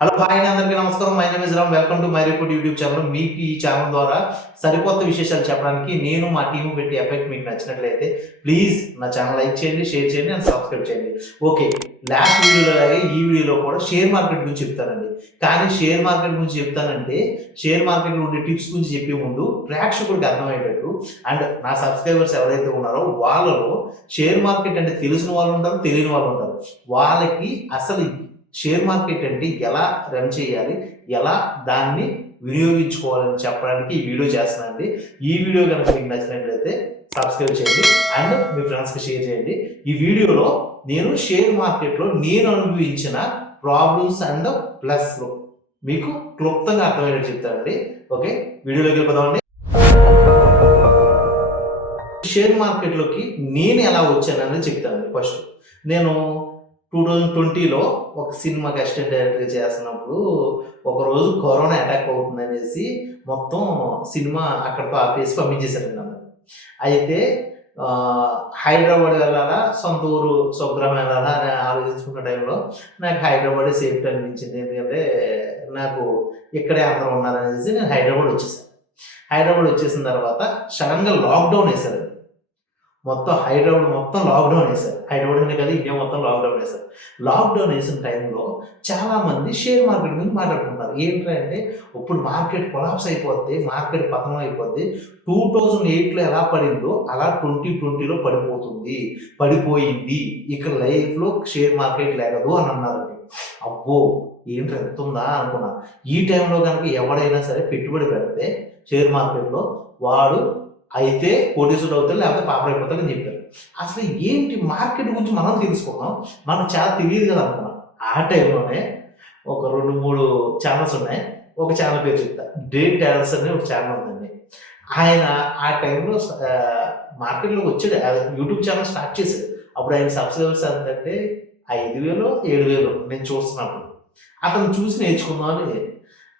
Hello hi అండి, అందరికీ నమస్కారం. My name is Ram. Welcome to my report YouTube channel. మీకు ఈ ఛానల్ ద్వారా సరికొత్త విశేషాలు చెప్పడానికి నేను మా టీం పెట్టి ఎఫెక్ట్ మీకు నచ్చినట్లయితే ప్లీజ్ నా ఛానల్ లైక్ చేయండి, షేర్ చేయండి అండ్ సబ్స్క్రైబ్ చేయండి. ఓకే, లాస్ట్ వీడియోలో లాగే ఈ వీడియోలో కూడా షేర్ మార్కెట్ గురించి చెప్తానండి. కానీ షేర్ మార్కెట్ గురించి చెప్తానంటే షేర్ మార్కెట్లో ఉండే టిప్స్ గురించి చెప్పే ముందు ప్రేక్షకుడికి అర్థమయ్యేటట్టు అండ్ నా సబ్స్క్రైబర్స్ ఎవరైతే ఉన్నారో వాళ్ళలో షేర్ మార్కెట్ అంటే తెలిసిన వాళ్ళు ఉంటారు, తెలియని వాళ్ళు ఉంటారు. వాళ్ళకి అసలు షేర్ మార్కెట్ అంటే ఎలా రన్ చేయాలి, ఎలా దాన్ని వినియోగించుకోవాలని చెప్పడానికి ఈ వీడియో చేస్తున్నానండి. ఈ వీడియో కనుక మీకు నచ్చినట్లయితే సబ్స్క్రైబ్ చేయండి అండ్ మీ ఫ్రెండ్స్కి షేర్ చేయండి. ఈ వీడియోలో నేను షేర్ మార్కెట్లో నేను అనుభవించిన ప్రాబ్లమ్స్ అండ్ ప్లస్లో మీకు క్లుప్తంగా అర్థమయ్యేట్టు చెప్తానండి. ఓకే, వీడియోలోకి వెళ్ళిపోదామండి. షేర్ మార్కెట్లోకి నేను ఎలా వచ్చానని చెప్తానండి. ఫస్ట్ నేను 2020లో ఒక సినిమాకి అసిస్టెంట్ డైరెక్టర్గా చేస్తున్నప్పుడు ఒకరోజు కరోనా అటాక్ అవుతుంది అనేసి మొత్తం సినిమా అక్కడితో ఆపేసి పంపించేశారండి నన్ను. అయితే హైదరాబాద్ వెళ్ళాలా, సొంత ఊరు స్వగ్రహం వెళ్ళాలా అని ఆలోచించుకున్న టైంలో నాకు హైదరాబాదే సేఫ్టీ అనిపించింది. ఎందుకంటే నాకు ఇక్కడే అందరూ ఉన్నారనేసి నేను హైదరాబాద్ వచ్చేసాను. హైదరాబాద్ వచ్చేసిన తర్వాత సడన్గా లాక్డౌన్ వేశారు. హైదరాబాద్ మొత్తం లాక్డౌన్ వేశారు. హైదరాబాద్ అనే కాదు, ఇండియా మొత్తం లాక్డౌన్ వేశారు. లాక్డౌన్ వేసిన టైంలో చాలామంది షేర్ మార్కెట్ గురించి మాట్లాడుకుంటున్నారు. ఏంటంటే ఇప్పుడు మార్కెట్ కొలాప్స్ అయిపోద్ది, మార్కెట్ పతనం అయిపోద్ది, 2008లో ఎలా పడిందో అలా 2020లో పడిపోయింది, ఇక్కడ లైఫ్లో షేర్ మార్కెట్ లేగదు అని అన్నారండి. అబ్బో ఏంటి ఎంత ఉందా అనుకున్నా. ఈ టైంలో కనుక ఎవడైనా సరే పెట్టుబడి పెడితే షేర్ మార్కెట్లో వాడు అయితే కోటీసుడు అవుతాడు, లేకపోతే పాపం అయిపోతాడని చెప్పారు. అసలు ఏంటి మార్కెట్ గురించి మనం తెలుసుకున్నాం, మనకు చాలా తెలియదు కదా అనుకున్నాం. ఆ టైంలోనే ఒక 2-3 ఛానల్స్ ఉన్నాయి. ఒక ఛానల్ పేరు చెప్తా, డేట్ ట్యాల్స్ అనే ఒక ఛానల్ ఉందండి. ఆయన ఆ టైంలో మార్కెట్లోకి వచ్చాడు, యూట్యూబ్ ఛానల్ స్టార్ట్ చేశాడు. అప్పుడు ఆయన సబ్స్క్రైబర్స్ ఎంతంటే 5,000 7,000 నేను చూస్తున్నప్పుడు. అతను చూసి నేర్చుకున్నాను.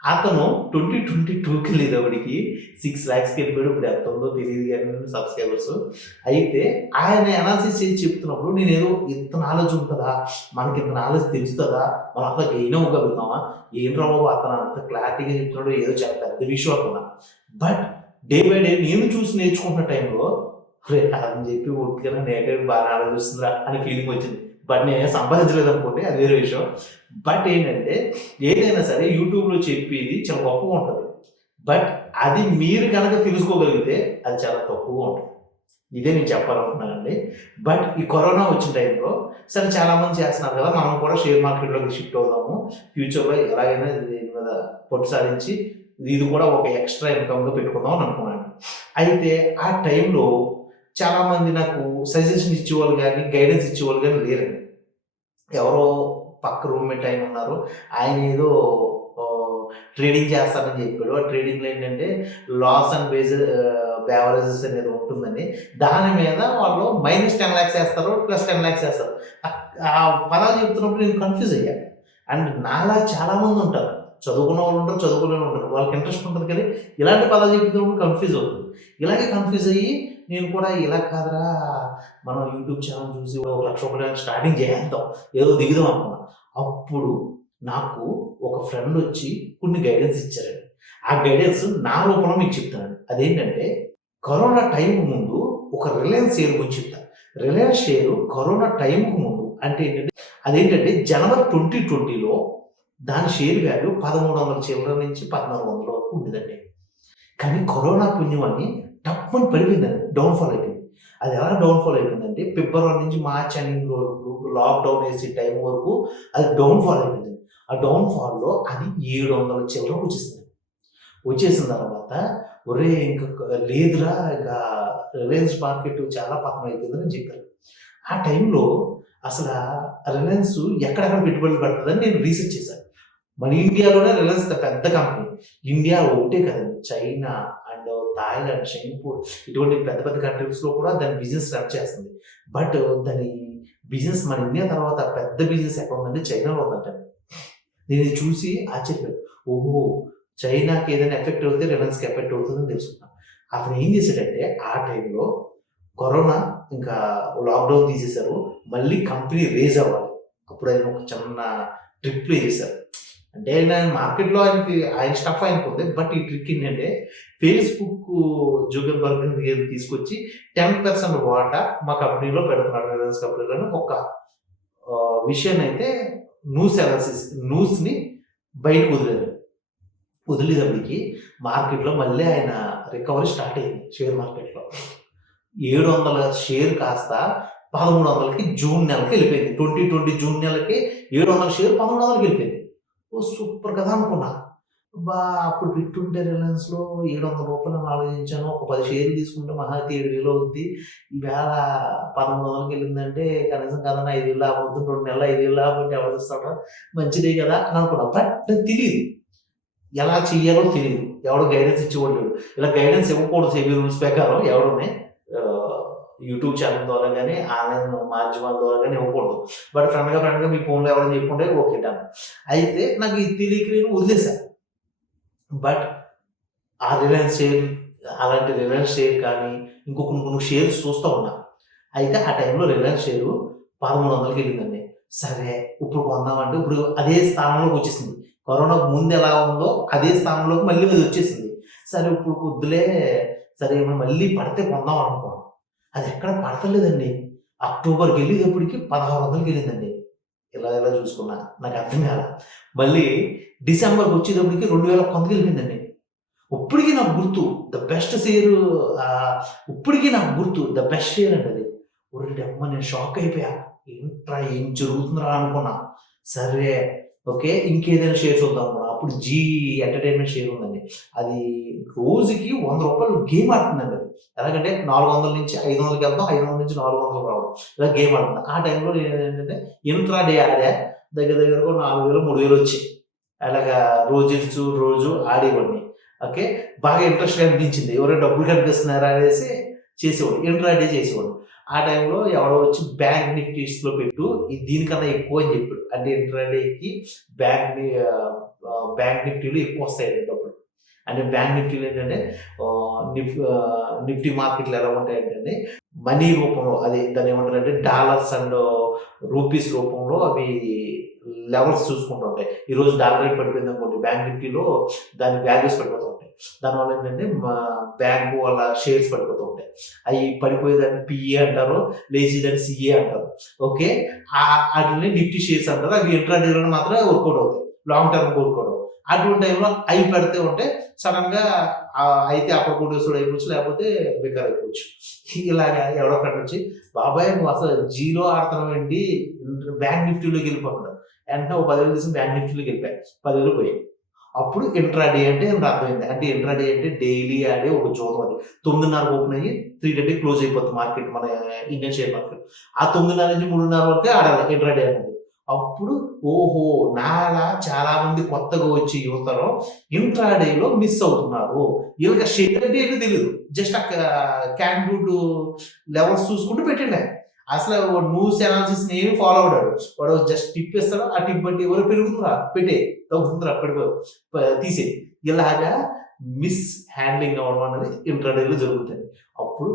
అతను 2022కి వెళ్ళేటప్పటికి 6 lakhsకి వెళ్ళిపోయాడు. ఇప్పుడు ఎంత ఉందో తెలియదు కానీ సబ్స్క్రైబర్స్. అయితే ఆయన అనాలిసిస్ చేసి చెప్తున్నప్పుడు నేను ఏదో ఇంత నాలెడ్జ్ ఉంటుందా, మనకి ఇంత నాలెడ్జ్ తెలుస్తుందా, మనం అంతా గెయిన్ అవ్వగలుగుతామా, ఏం రావు అతను అంత క్లారిటీగా చెప్తున్నాడు, ఏదో చాలా పెద్ద విషయం అనుకున్నా. బట్ డే బై డే నేను చూసి నేర్చుకుంటున్న టైంలో అని చెప్పి ఉట్టిగా నేనే బాగా ఆలోచిస్తుందా అనే ఫీలింగ్ వచ్చింది. బట్ నేనే సంపాదించలేదు అనుకోండి, అది వేరే విషయం. బట్ ఏంటంటే ఏదైనా సరే యూట్యూబ్లో చెప్పేది చాలా గొప్పగా ఉంటుంది. బట్ అది మీరు కనుక తెలుసుకోగలిగితే అది చాలా తక్కువగా ఉంటుంది. ఇదే నేను చెప్పాలనుకున్నానండి. బట్ ఈ కరోనా వచ్చిన టైంలో సరే చాలామంది చేస్తున్నారు కదా, మనం కూడా షేర్ మార్కెట్లోకి షిఫ్ట్ అవుదాము, ఫ్యూచర్లో ఎలాగైనా దీని మీద పొట్టు సాధించి ఇది కూడా ఒక ఎక్స్ట్రా ఇన్కమ్గా పెట్టుకుందాం అని అనుకున్నాను. అయితే ఆ టైంలో చాలామంది నాకు సజెషన్ ఇచ్చేవాళ్ళు కానీ గైడెన్స్ ఇచ్చేవాళ్ళు కానీ లేరండి. ఎవరో పక్క రూమ్మేట్ ఆయన ఉన్నారు, ఆయన ఏదో ట్రేడింగ్ చేస్తానని చెప్పాడు. ఆ ట్రేడింగ్లో ఏంటంటే లాస్ అండ్ బేవరేజెస్ అనేది ఉంటుందని, దాని మీద వాళ్ళు -10 lakhs వేస్తారు, +10 lakhs వేస్తారు. ఆ పదాలు చెప్తున్నప్పుడు నేను కన్ఫ్యూజ్ అయ్యాను. అండ్ నాలా చాలామంది ఉంటారు, చదువుకున్న వాళ్ళు ఉంటారు, చదువుకునే వాళ్ళు ఉంటారు, వాళ్ళకి ఇంట్రెస్ట్ ఉంటుంది కానీ ఇలాంటి పదాలు చెప్తున్నప్పుడు కన్ఫ్యూజ్ అవుతుంది. ఇలాగే కన్ఫ్యూజ్ అయ్యి నేను కూడా ఇలా కాదురా, మనం యూట్యూబ్ ఛానల్ చూసి ఒక ₹1,00,000 స్టార్టింగ్ చేద్దాం, ఏదో దిగుదాం అనుకున్నా. అప్పుడు నాకు ఒక ఫ్రెండ్ వచ్చి కొన్ని గైడెన్స్ ఇచ్చారండి. ఆ గైడెన్స్ నా రూపంలో మీకు చెప్తానండి. అదేంటంటే కరోనా టైంకు ముందు ఒక రిలయన్స్ షేర్ గురించి చెప్తాను. రిలయన్స్ షేరు కరోనా టైంకు ముందు అంటే ఏంటంటే అదేంటంటే జనవరి 2020లో దాని షేర్ వాల్యూ 1,300 చిల్లర నుంచి 1,400 వరకు ఉండేదండి. కానీ కరోనా పుణ్యం అని టప్పని పడిపోయిందండి, డౌన్ఫాల్ అయిపోయింది. అది ఎలా డౌన్ఫాల్ అయిపోయిందంటే ఫిబ్రవరి నుంచి మార్చ్ ఎండింగ్ వరకు లాక్డౌన్ వేసే టైం వరకు అది డౌన్ఫాల్ అయిపోయింది. ఆ డౌన్ఫాల్లో అది 700 చిల్లరకు వచ్చేసిన తర్వాత ఒరే ఇంకా లేదురా, ఇంకా రిలయన్స్ మార్కెట్ చాలా పతనం అయిపోయిందని చెప్పారు. ఆ టైంలో అసలు రిలయన్స్ ఎక్కడెక్కడ పెట్టుబడులు పెడుతుందని నేను రీసెర్చ్ చేశాను. మన ఇండియాలోనే రిలయన్స్ పెద్ద కంపెనీ. ఇండియా ఒకటే కదండి, చైనా అండ్ థాయిలాండ్, సింగపూర్ ఇటువంటి పెద్ద పెద్ద కంట్రీస్లో కూడా దాని బిజినెస్ రన్ చేస్తుంది. బట్ దాని బిజినెస్ మన ఇండియా తర్వాత పెద్ద బిజినెస్ ఎక్కడ ఉందంటే చైనాలో ఉందంట. నేను ఇది చూసి ఆశ్చర్యపోయాను. ఓహో, చైనాకి ఏదైనా ఎఫెక్ట్ అవుతే రిలయన్స్కి ఎఫెక్ట్ అవుతుందని తెలుసుకున్నాను. అతను ఏం చేశాడంటే ఆ టైంలో కరోనా ఇంకా లాక్డౌన్ తీసేశారు, మళ్ళీ కంపెనీ రేజ్ అవ్వాలి. అప్పుడు ఆయన ఒక చిన్న ట్రిప్ ప్లే చేశారు. అంటే నేను మార్కెట్‌లో ఆయన స్టఫ్ ఆయనకుంది. బట్ ఈ ట్రిక్ ఏంటంటే ఫేస్‌బుక్ జుకర్‌బర్గ్ తీసుకొచ్చి 10% వాటా మా కంపెనీలో పెడుతున్నాడు. రిలయన్స్ కంపెనీలోని ఒక విషయాన్నైతే న్యూస్‌ని బయటకు వదిలారు. వదిలేటప్పటికి మార్కెట్‌లో మళ్ళీ ఆయన రికవరీ స్టార్ట్ అయింది షేర్ మార్కెట్‌లో. 700 షేర్ కాస్త 1300కి జూన్ నెలకి వెళ్ళిపోయింది. 2020 జూన్ నెలకి 700 షేర్ 1300కి వెళ్ళిపోయింది. ఓహ్! సూపర్ కదా అనుకున్నా. అబ్బా! అప్పుడు పెట్టుంటే రిలయన్స్‌లో రూ. 700 అని ఆలోచించాను. ఒక 10 షేర్లు తీసుకుంటే మహా అయితే 7000 అవుద్ది. ఈవేళ 1300కి వెళ్ళిందంటే కనీసం కాదన్నా 5000 లాభం అవుతుంది. 2 నెలలు 5000 లాభం అంటే ఎవరు ఇస్తాడురా? మంచిదే కదా అని అనుకున్నా. బట్ నాకు తెలీదు. ఎలా చెయ్యాలో తెలీదు. ఎవడు గైడెన్స్ ఇచ్చేవాడు లేడు. ఇలా గైడెన్స్ ఇవ్వకూడదు సెబీ రూల్స్ ప్రకారం ఎవడుని ఆహ్, యూట్యూబ్ ఛానల్ ద్వారా గాని, ఆన్‌లైన్ మాధ్యమాల ద్వారా గాని ఇవ్వకూడదు. బట్ ఫ్రెండ్‌గా మీ ఫోన్‌లో ఎవరైనా చెప్పుంటే ఓకే డన్. అయితే నాకు ఇది తెలియక నేను వదిలేసా. బట్ ఆ రిలయన్స్ షేర్ అలాంటి రిలయన్స్ షేర్ కానీ, కొన్ని షేర్స్ చూస్తా ఉన్నా. అయితే ఆ టైంలో రిలయన్స్ షేరు 1300కి వెళ్ళిందండి. సరే ఇప్పుడు కొందామంటే ఇప్పుడు అదే స్థానంలోకి వచ్చేసింది. కరోనాకు ముందు ఎలా ఉందో అదే స్థానంలోకి మళ్ళీ అది వచ్చేసింది. సరే ఇప్పుడు వద్దులే, సరే ఇప్పుడు మళ్ళీ పడితే కొందాం అనుకున్నాం. అది ఎక్కడ పడతలేదండి. అక్టోబర్‌కి వెళ్ళేటప్పటికి 1600కి వెళ్ళిందండి. ఇలా చూసుకున్నా. నాకు అర్థం కాలా. మళ్ళీ డిసెంబర్‌కి వచ్చేటప్పటికి 2100కి వెళ్ళిపోయిందండి. ఇప్పటికి నాకు గుర్తు. ద బెస్ట్ షేరు ఇప్పటికి నాకు గుర్తు. ద బెస్ట్ షేర్ అండి అది. ఒరేయమ్మ! నేను షాక్ అయిపోయా. ఏంట్రా ఏం జరుగుతుందిరా అనుకున్నా. సరే ఓకే. ఇంకేదైనా షేర్ చూద్దాం అనుకున్నా. అప్పుడు జీ ఎంటర్‌టైన్‌మెంట్ షేర్ ఉందండి. అది రోజుకి రూ. 100 గేమ్ ఆడుతుందండి అది. ఎలాగంటే 400 నుంచి 500కి వెళ్తాం. 500 నుంచి 400కి రావడం. ఇలా గేమ్ ఆడుతుంది. ఆ టైంలో నేనేంటంటే ఇంట్రా డే ఆడా. దగ్గరగా 4000, 3000 వచ్చాయి. అలాగా రోజు ఆడేవాడిని. ఓకే. బాగా ఇంట్రెస్ట్‌గా అనిపించింది. ఎవరైనా డబ్బులు కనిపిస్తున్నారా అనేసి చేసేవాడు. ఇంట్రా డే చేసేవాడు. ఆ టైంలో ఎవడో వచ్చి బ్యాంక్ నిఫ్టీస్‌లో పెట్టు. దీనికన్నా ఎక్కువ అని చెప్పాడు. అంటే ఇంట్రా డేకి బ్యాంక్ ని బ్యాంక్ నిఫ్టీలో ఎక్కువ వస్తాయండి డబ్బులు. అంటే బ్యాంక్ నిఫ్టీలో ఏంటంటే నిఫ్టీ మార్కెట్‌లు ఎలా ఉంటాయంటేండి మనీ రూపంలో దాన్ని ఏమంటారంటే డాలర్స్ అండ్ రూపీస్ రూపంలో అవి లెవెల్స్ చూసుకుంటూ ఉంటాయి. ఈరోజు డాలర్ రేట్ పడిపోయిందనుకోండి బ్యాంక్ నిఫ్టీలో దాని వాల్యూస్ పడిపోతూ ఉంటాయి. దానివల్ల ఏంటంటే బ్యాంకు వాళ్ళ షేర్స్ పడిపోతూ ఉంటాయి. అయి పడిపోయేదాన్ని పిఈ అంటారు. లేచేదాన్ని సిఏ అంటారు. ఓకే. ఆటిల్ని నిఫ్టీ షేర్స్ అంటారు. అవి ఇంట్రా డేలోనే మాత్రమే వర్కౌట్ అవుతాయి. లాంగ్ టర్మ్ వర్కౌట్ అవ్వవు. అటువంటి టైంలో అయి పెడితే ఉంటే సడన్‌గా అయితే అప్పుడు కోటేశ్వరుడు అయిపోవచ్చు. లేకపోతే బేకార్ అయిపోవచ్చు. ఇలాగా ఎవడో ఫ్రెండ్ వచ్చి బాబాయ్ నువ్వు అసలు జీలో ఆడుతున్నావేంటి? బ్యాంక్ నిఫ్టీలోకి వెళ్ళిపోతున్నావు. వెంటనే ఓ 10,000 తీసుకొని బ్యాంక్ నిఫ్టీలోకి వెళ్ళిపోయా. 10,000 పోయాయి. అప్పుడు ఇంట్రా డే అంటే నాకు అర్థమైంది. అంటే ఇంట్రా డే అంటే డైలీ ఆడే ఒక జోన్ అది. 9:30కి ఓపెన్ అయ్యి 3:30కి క్లోజ్ అయిపోతుంది మార్కెట్ మన ఇండియన్ షేర్ మార్కెట్. ఆ 9:30 నుంచి 3:30 వరకే ఆడాలి ఇంట్రా డే అనేది. అప్పుడు ఓహో! నాలా చాలామంది కొత్తగా వచ్చే యువతరం ఇంట్రా డేలో మిస్ అవుతున్నారు. ఈళ్ళకి షేర్ అంటే ఏంటో తెలీదు. జస్ట్ క్యాండిడ్ లెవెల్స్ చూసుకుంటూ పెట్టిండు ఆయన. అసలు న్యూస్ అనాలిసిస్‌ని ఏమి ఫాలో అవ్వడాడు. వాడు జస్ట్ టిప్ ఇస్తాడు. ఆ టిప్ బట్టి ఎవరు పెరుగుతుందిరా పెట్టేయి. తగ్గుతుందిరా పడిపో తీసేయి. ఇలాగా మిస్ హ్యాండ్లింగ్ అవ్వడం అనేది ఇంట్రా డేలో జరుగుతుంది. అప్పుడు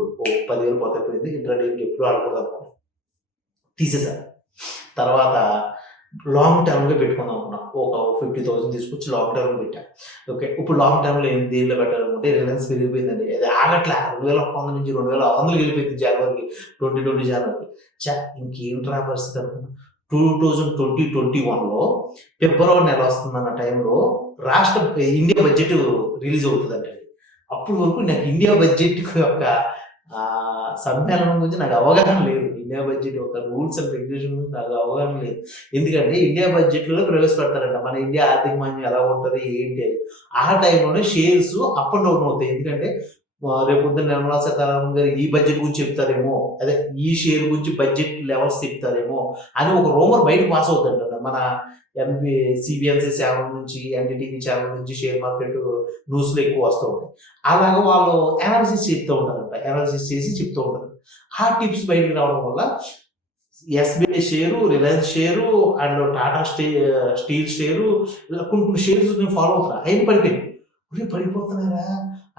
10,000 పోతే ఇంట్రా డేకి ఎప్పుడు ఆడకూడదు అనుకున్నాను. తీసేసా. తర్వాత లాంగ్ టర్మ్‌గా పెట్టుకుందాం అనుకున్నా. ఒక 50,000 తీసుకొచ్చి లాంగ్ టర్మ్ పెట్టా. ఓకే. ఇప్పుడు లాంగ్ టర్మ్‌లో దేనిలో పెట్టాలనుకుంటే రిలయన్స్ పెరిగిపోయిందండి. అది ఆగట్లా. 2100 నుంచి 2600కి వెళ్ళిపోయింది జనవరికి. 2020 జనవరికి. ఇంకేంట్రా పరిస్థితి అనుకున్నా. 2021లో ఫిబ్రవరి నెల వస్తుందన్న టైంలో ఇండియా బడ్జెట్ రిలీజ్ అవుతదంటండి. అప్పటి వరకు నాకు ఇండియా బడ్జెట్ యొక్క సమ్మేళనం గురించి నాకు అవగాహన లేదు. ఇండియా బడ్జెట్ యొక్క రూల్స్ అండ్ రెగ్యులేషన్ గురించి నాకు అవగాహన లేదు. ఎందుకంటే ఇండియా బడ్జెట్‌లో ప్రవేశపెడతారంట. మన ఇండియా ఆర్థిక మాంద్యం ఎలా ఉంటది? ఏంటి అని. ఆ టైంలోనే షేర్స్ అప్ అండ్ డౌన్ అవుతాయి. ఎందుకంటే రేపొద్దున నిర్మలా సీతారామన్ గారు ఈ బడ్జెట్ గురించి చెప్తారేమో, అదే ఈ షేర్ గురించి బడ్జెట్ లెవెల్స్ చెప్తారేమో అని ఒక రూమర్ బయటకు పాస్ అవుతుందంట. మన సిబిఎన్సీ ఛానల్ నుంచి, ఎన్‌డీటీవీ ఛానల్ నుంచి షేర్ మార్కెట్ న్యూస్‌లో ఎక్కువ వస్తూ ఉంటాయి. అలాగా వాళ్ళు అనాలిసిస్ చెప్తూ ఉంటారంట. అనాలిసిస్ చేసి చెప్తూ ఉంటారు. ఆ టిప్స్ బయటకి రావడం వల్ల SBI share, Reliance share and Tata steel share ఇలా కొన్ని షేర్స్ నేను ఫాలో అవుతున్నా. అయన్నీ పడిపోయాయి. ఒరేయ్! పడిపోతున్నాయిరా!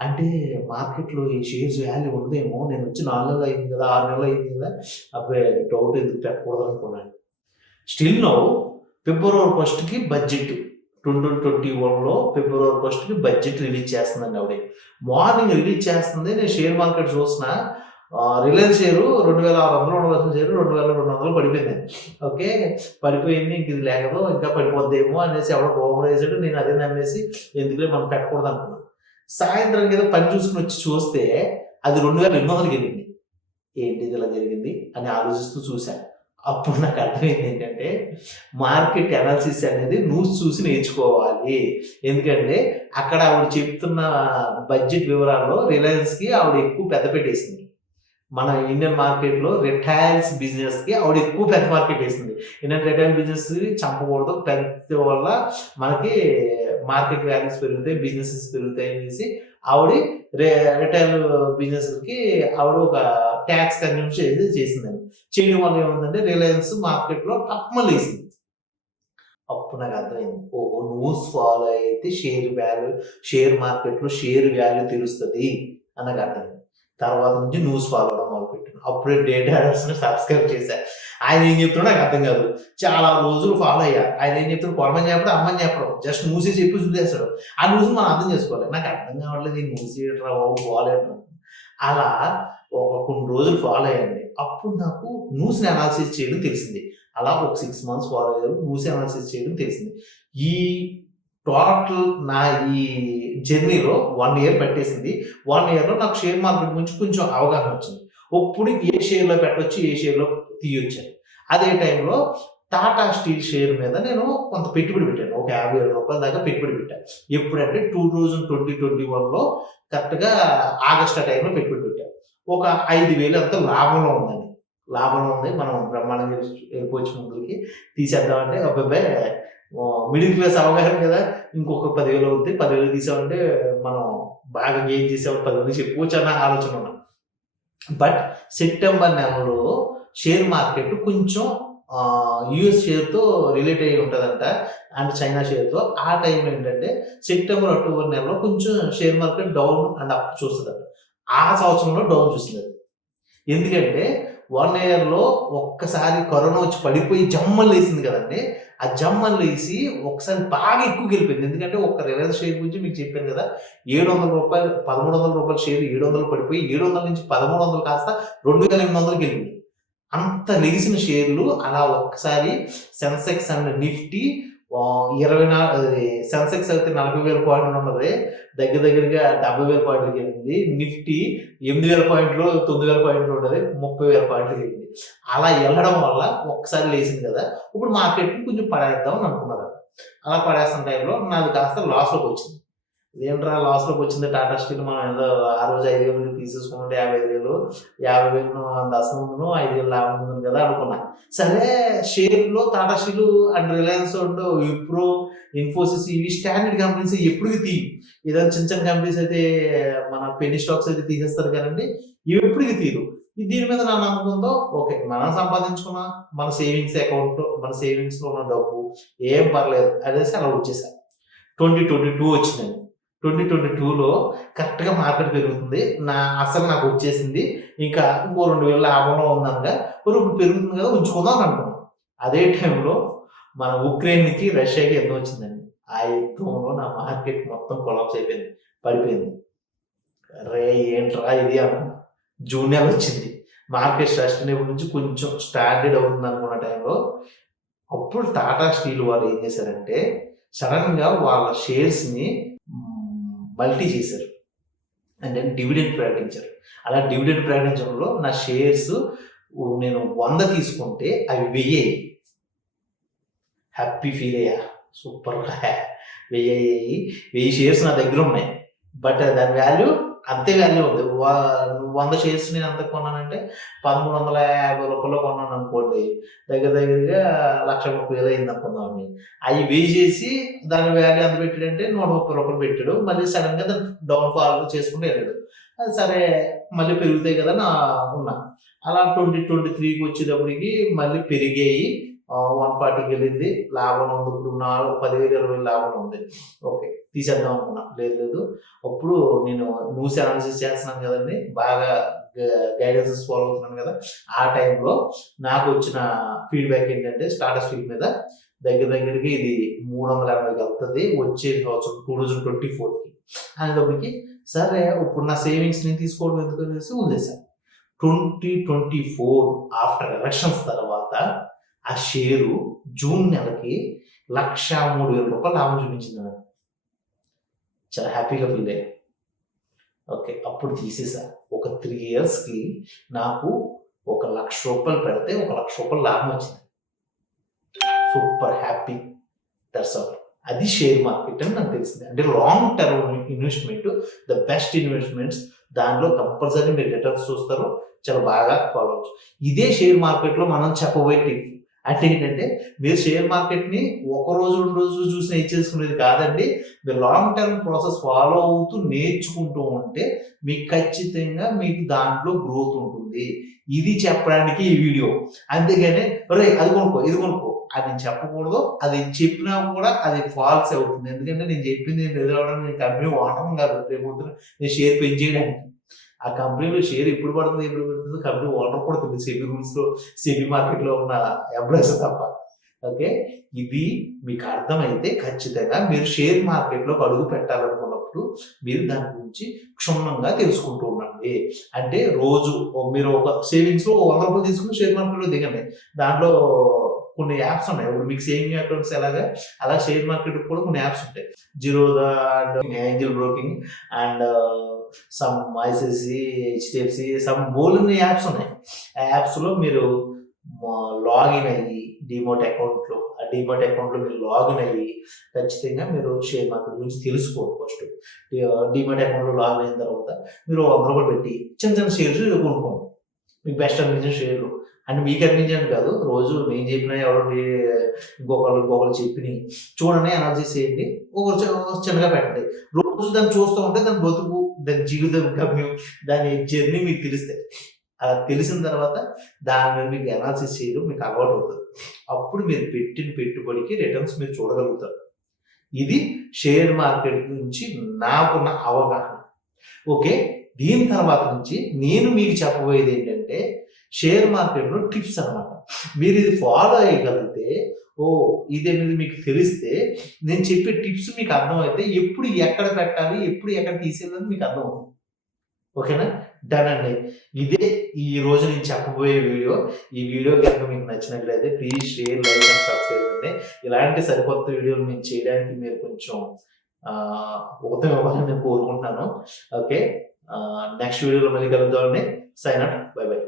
అంటే మార్కెట్‌లో ఈ షేర్స్ వాల్యూ ఉండదేమో. నేనొచ్చి 4 నెలలు అయింది కదా! 6 నెలలు అయింది కదా! అబ్బే! డౌట్ ఎందుకు పెట్టకూడదు అనుకున్నాను. స్టిల్ నౌ ఫిబ్రవరి 1కి బడ్జెట్ 2021లో ఫిబ్రవరి 1కి బడ్జెట్ రిలీజ్ చేస్తుందండి ఆవిడ. మార్నింగ్ రిలీజ్ చేస్తుంది. నేను షేర్ మార్కెట్ చూసిన రిలయన్స్ షేరు 2600 ఉండవలసిన షేరు 2200 పడిపోయిందండి. ఓకే. పడిపోయింది. ఇంక ఇది లేకదో ఇంకా పడిపోద్దేమో అనేసి ఎవడో రూమర్ వేసాడు. నేను అదే నమ్మేసి ఎందుకులే మనం పెట్టకూడదు అనుకున్నాను. సాయంత్రానికి ఏదో పని చూసుకుని వచ్చి చూస్తే అది 2800కి వెళ్ళింది. ఏంటిది ఇలా జరిగింది అని ఆలోచిస్తూ చూశాను. అప్పుడు నాకు అర్థమైంది ఏంటంటే మార్కెట్ అనాలిసిస్ అనేది న్యూస్ చూసి నేర్చుకోవాలి. ఎందుకంటే అక్కడ ఆవిడ చెప్తున్న బడ్జెట్ వివరాల్లో రిలయన్స్కి ఆవిడ ఎక్కువ పెద్ద పెట్టేసింది. మన ఇండియన్ మార్కెట్లో రిటైల్స్ బిజినెస్కి ఆవిడ ఎక్కువ పెద్ద మార్కెట్ వేసింది. ఇండియన్ రిటైల్ బిజినెస్ చంపకూడదు, పెద్ద వల్ల మనకి మార్కెట్ వాల్యూస్ పెరుగుతాయి, బిజినెసెస్ పెరుగుతాయి అనేసి ఆవిడ రిటైల్ బిజినెస్కి ఆవిడ ఒక ట్యాక్స్ కన్జ్యూమ్ చేసిందండి. చేయడం వల్ల ఏముందంటే రిలయన్స్ మార్కెట్లో టప్మని లేసింది. అప్పుడు నాకు అర్థమైంది, ఓహో న్యూస్ ఫాలో అయితే షేర్ మార్కెట్లో షేర్ వాల్యూ తెలుస్తుంది అని నాకు అర్థమైంది. తర్వాత నుంచి న్యూస్ ఫాలో అవడం మొదలుపెట్టాను. అప్పుడే డేటా అడర్స్ని సబ్స్క్రైబ్ చేశాను. ఆయన ఏం చెప్తున్నా నాకు అర్థం కాదు. చాలా రోజులు ఫాలో అయ్యా. ఆయన ఏం చెప్తాడు, కొడమని చెప్పడం, అమ్మని చెప్పడం, జస్ట్ న్యూస్ చెప్పి చూసేస్తాడు. ఆ న్యూస్ మనం అర్థం చేసుకోవాలి. నాకు అర్థం కావట్లేదు, ఈ న్యూస్ ఏంట్రా బాబు, బాగాలేట్రా. అలా కొన్ని రోజులు ఫాలో అయ్యండి. అప్పుడు నాకు న్యూస్ని అనాలిసిస్ చేయడం తెలిసింది. అలా ఒక 6 months ఫాలో అయ్యారు, న్యూస్ అనాలిసిస్ చేయడం తెలిసింది. ఈ టోటల్ నా ఈ జర్నీలో 1 year పట్టేసింది. 1 yearలో నాకు షేర్ మార్కెట్ గురించి కొంచెం అవగాహన వచ్చింది. ఇప్పుడు ఏ షేర్లో పెట్టవచ్చు, ఏ షేర్లో తీయొచ్చు. అదే టైంలో టాటా స్టీల్ షేర్ మీద నేను కొంత పెట్టుబడి పెట్టాను. ఒక 50,000 రూపాయల దాకా పెట్టుబడి పెట్టాను. ఎప్పుడంటే 2021లో కరెక్ట్గా ఆగస్ట్ ఆ టైంలో పెట్టుబడి పెట్టాను. ఒక 5,000 అంతా లాభంలో ఉందండి. లాభంలో ఉంది, మనం బ్రహ్మాండంగా వెళ్ళిపోవచ్చు ముందుకి. తీసేద్దామంటే అబ్బాయి మిడిల్ క్లాస్ అవగాహన కదా, ఇంకొక 10,000 అవుతుంది, 10,000 తీసామంటే మనం బాగా గెయిన్ చేసాము, 10,000 చెప్పుకోవచ్చు అన్న ఆలోచన ఉన్నాం. బట్ సెప్టెంబర్ నెలలో షేర్ మార్కెట్ కొంచెం యుఎస్ షేర్తో రిలేట్ అయ్యి ఉంటుందంట, అండ్ చైనా షేర్తో. ఆ టైంలో ఏంటంటే సెప్టెంబర్ అక్టోబర్ నెలలో కొంచెం share market down and up చూస్తుందంట. ఆ సంవత్సరంలో డౌన్ చూస్తుంది. ఎందుకంటే 1 yearలో ఒక్కసారి కరోనా వచ్చి పడిపోయి జమ్మలు వేసింది కదండి. ఆ జమ్మలు వేసి ఒకసారి బాగా ఎక్కువ వెళ్ళిపోయింది. ఎందుకంటే ఒక రిలయన్స్ షేర్ గురించి మీకు చెప్పాను కదా, 700 రూపాయలు, 1,300 రూపాయల షేర్ 700 పడిపోయి 700 నుంచి 1,300 కాస్త 2,800కి వెళ్ళింది. అంత లెగిసిన షేర్లు అలా ఒక్కసారి సెన్సెక్స్ అండ్ నిఫ్టీ 24 సెన్సెక్స్ అయితే 40,000 పాయింట్లు ఉన్నది, దగ్గరగా 70,000 పాయింట్లకి వెళ్ళింది. నిఫ్టీ 8,000 పాయింట్లు 9,000 పాయింట్లు ఉన్నది, 30,000 పాయింట్లకి వెళ్ళింది. అలా వెళ్ళడం వల్ల ఒక్కసారి లేసింది కదా, ఇప్పుడు మార్కెట్ని కొంచెం పడేద్దాం అని అనుకున్నారు. అలా పడేస్తున్న టైంలో నాది కాస్త లాస్లోకి వచ్చింది. ఇదేంట్రా లాస్లోకి వచ్చింది, టాటా స్టీల్ మనం ఏదో ఆ రోజు 5,000 తీసేసుకుంటే 50,000 దశమును 5,000 లాభం ఉంది కదా అనుకున్నా. సరే షేర్లో టాటా స్టీల్ అండ్ రిలయన్స్ విప్రో, ఇన్ఫోసిస్ ఇవి స్టాండర్డ్ కంపెనీస్ ఎప్పటికీ తీయు. ఏదైనా చిన్న కంపెనీస్ అయితే మన పెన్నీ స్టాక్స్ అయితే తీసేస్తారు కదండి, ఇవి ఎప్పటికీ తీరు. దీని మీద నా నమ్మకంతో ఓకే మనం సంపాదించుకున్న మన సేవింగ్స్ అకౌంట్లో మన సేవింగ్స్లో ఉన్న డబ్బు ఏం పర్లేదు అనేసి అలా వచ్చేసాను. 2022 వచ్చిందండి. 2022లో కరెక్ట్గా మార్కెట్ పెరుగుతుంది. అసలు నాకు వచ్చేసింది. ఇంకా ఇంకో 2,000 లాభంలో ఉందనగా ఇప్పుడు పెరుగుతుంది కదా ఉంచుకుందాం అని అనుకున్నాం. అదే టైంలో మన ఉక్రెయిన్కి రష్యాకి యుద్ధం వచ్చిందండి. ఆ యుద్ధంలో నా మార్కెట్ మొత్తం కొలాప్స్ అయిపోయింది, పడిపోయింది. రే ఏంట్రా ఇది అనుకున్నా. జూన్ నెల వచ్చింది, మార్కెట్ సస్టైనబుల్ నుంచి కొంచెం స్టాండర్డ్ అవుతుంది అనుకున్న టైంలో అప్పుడు టాటా స్టీల్ వాళ్ళు ఏం చేశారంటే సడన్గా వాళ్ళ షేర్స్ని మల్టీ చేశారు అండ్ డివిడెండ్ ప్రకటించారు. అలా డివిడెండ్ ప్రకటించడంలో నా షేర్స్ నేను 100 తీసుకుంటే అవి 1000 హ్యాపీ ఫీల్ అయ్యా, సూపర్గా 1000 షేర్స్ నా దగ్గర ఉన్నాయి. బట్ దాని వాల్యూ అంతే వాల్యూ ఉంది. 100 షేర్స్ నేను ఎంత కొన్నానంటే 1,350 రూపాయలు కొన్నాను అనుకోండి, దగ్గరగా 1,30,000 అయింది అనుకుందామని. అవి చేసి దాని వాల్యూ ఎంత పెట్టాడంటే 130 రూపాయలు పెట్టాడు. మళ్ళీ సడన్గా దాన్ని డౌన్ ఫాల్ చేసుకుంటూ వెళ్ళాడు. అది సరే మళ్ళీ పెరుగుతాయి కదా నా ఉన్నా. అలా 2023కి వచ్చేటప్పటికి మళ్ళీ పెరిగాయి, 140కి వెళ్ళింది, లాభం ఉంది. ఇప్పుడు 10,000-20,000 లాభం ఉంది. ఓకే తీసేద్దాం అనుకున్నా, లేదు అప్పుడు నేను న్యూస్ అనాలిసిస్ చేస్తున్నాను కదండి, బాగా గైడెన్సెస్ ఫాలో అవుతున్నాను కదా. ఆ టైంలో నాకు వచ్చిన ఫీడ్బ్యాక్ ఏంటంటే టాటా స్టీల్ మీద దగ్గర దగ్గరికి ఇది 380కి వెళ్తుంది వచ్చే సంవత్సరం 2024కి అనేటప్పటికి సరే ఇప్పుడు నా సేవింగ్స్ని తీసుకోవడం ఎందుకు అనేసి వదిలేశాను. 2024 ఆఫ్టర్ ఎలక్షన్స్ తర్వాత ఆ షేరు జూన్ నెలకి 1,03,000 లాభం చూపించింది నాకు. చాలా హ్యాపీగా ఫీల్ అయ్యా. ఓకే, అప్పుడు తీసేసా. ఒక 3 ఇయర్స్కి నాకు ₹1,00,000 పెడితే ₹1,00,000 లాభం వచ్చింది. Super happy. That's all. అది షేర్ మార్కెట్ అని నాకు తెలిసింది. అంటే long term investment the best investments. దాంట్లో కంపల్సరీ మీరు రిటర్న్స్ చూస్తారు, చాలా బాగా ఫాలో అవచ్చు. ఇదే షేర్ మార్కెట్లో మనం చెప్పబోయే టిప్ అంటే ఏంటంటే, మీరు షేర్ మార్కెట్ని ఒక రోజు 2 రోజులు చూసి నేర్చేసుకునేది కాదండి. మీరు లాంగ్ టర్మ్ ప్రాసెస్ ఫాలో అవుతూ నేర్చుకుంటూ ఉంటే మీకు ఖచ్చితంగా మీకు దాంట్లో గ్రోత్ ఉంటుంది. ఇది చెప్పడానికి ఈ వీడియో. అంతేగాని ఒరేయ్ అది కొనుక్కో ఇది కొనుక్కో అది నేను చెప్పకూడదు. అది చెప్పినా కూడా అది ఫాల్స్ అవుతుంది. ఎందుకంటే నేను చెప్పింది నేను ఎదురవడానికి నేను కంపెనీ వాడటం కాదు, రేపు నేను షేర్ పెంచేయడానికి. ఆ కంపెనీలో షేర్ ఎప్పుడు పడుతుంది ఎప్పుడు పెడుతుంది కంపెనీ ఓనర్ కూడా తెలియదు. సెబీ రూల్స్లో సెబీ మార్కెట్లో ఉన్న ఎంప్లాయీస్ తప్ప. ఓకే, ఇది మీకు అర్థమైతే ఖచ్చితంగా మీరు షేర్ మార్కెట్లోకి అడుగు పెట్టాలనుకున్నప్పుడు మీరు దాని గురించి క్షుణ్ణంగా తెలుసుకుంటూ ఉండండి. అంటే రోజు మీరు ఒక సేవింగ్స్లో ₹100 తీసుకుని షేర్ మార్కెట్లో దిగండి. దాంట్లో కొన్ని యాప్స్ ఉన్నాయి. ఇప్పుడు మీకు సేవింగ్ అకౌంట్స్ ఎలాగా అలా షేర్ మార్కెట్ కూడా కొన్ని యాప్స్ ఉంటాయి. Zerodha, Angel Broking and some ICICI, HDFC, some బోల్డన్ని యాప్స్ ఉన్నాయి. ఆ యాప్స్లో మీరు లాగిన్ అయ్యి డిమోట్ అకౌంట్లో మీరు లాగిన్ అయ్యి ఖచ్చితంగా మీరు షేర్ మార్కెట్ గురించి తెలుసుకోండి. ఫస్ట్ డిమోట్ అకౌంట్లో లాగిన్ అయిన తర్వాత మీరు ₹100 పెట్టి చిన్న చిన్న షేర్స్ కొనుక్కోండి. మీకు బెస్ట్ అనిపించిన షేర్లు అంటే మీకు అనిపించండి కాదు, రోజు నేను చెప్పినా ఎవరో ఇంకొకళ్ళు చెప్పిన చూడండి, అనాలిసిస్ చేయండి, చిన్నగా పెట్టండి. రోజు దాన్ని చూస్తూ ఉంటే దాని బతుకు, దాని జీవితం గమ్యం, దాని జర్నీ మీకు తెలుస్తాయి. అలా తెలిసిన తర్వాత దాని మీద మీకు అనాలిసిస్ చేయడం మీకు అలవాటు అవుతుంది. అప్పుడు మీరు పెట్టిన పెట్టుబడికి రిటర్న్స్ మీరు చూడగలుగుతారు. ఇది షేర్ మార్కెట్ గురించి నాకున్న అవగాహన. ఓకే, దీని తర్వాత నుంచి నేను మీకు చెప్పబోయేది ఏంటంటే షేర్ మార్కెట్లో టిప్స్ అనమాట. మీరు ఇది ఫాలో అయ్యగలిగితే, ఇది అనేది మీకు తెలిస్తే, నేను చెప్పే టిప్స్ మీకు అర్థమైతే ఎప్పుడు ఎక్కడ పెట్టాలి, ఎప్పుడు ఎక్కడ తీసేయాలని మీకు అర్థమవుతుంది. ఓకేనా? డన్ అండి. ఇదే ఈ రోజు నేను చెప్పబోయే వీడియో. ఈ వీడియో కనుక మీకు నచ్చినట్లయితే please share, like and subscribe అండి. ఇలాంటి సరికొత్త వీడియోలు మేము చేయడానికి మీరు కొంచెం ఉదయం ఇవ్వాలని నేను కోరుకుంటున్నాను. ఓకే, నెక్స్ట్ వీడియోలో మళ్ళీ కలుద్దామండి. Sign out. Bye by.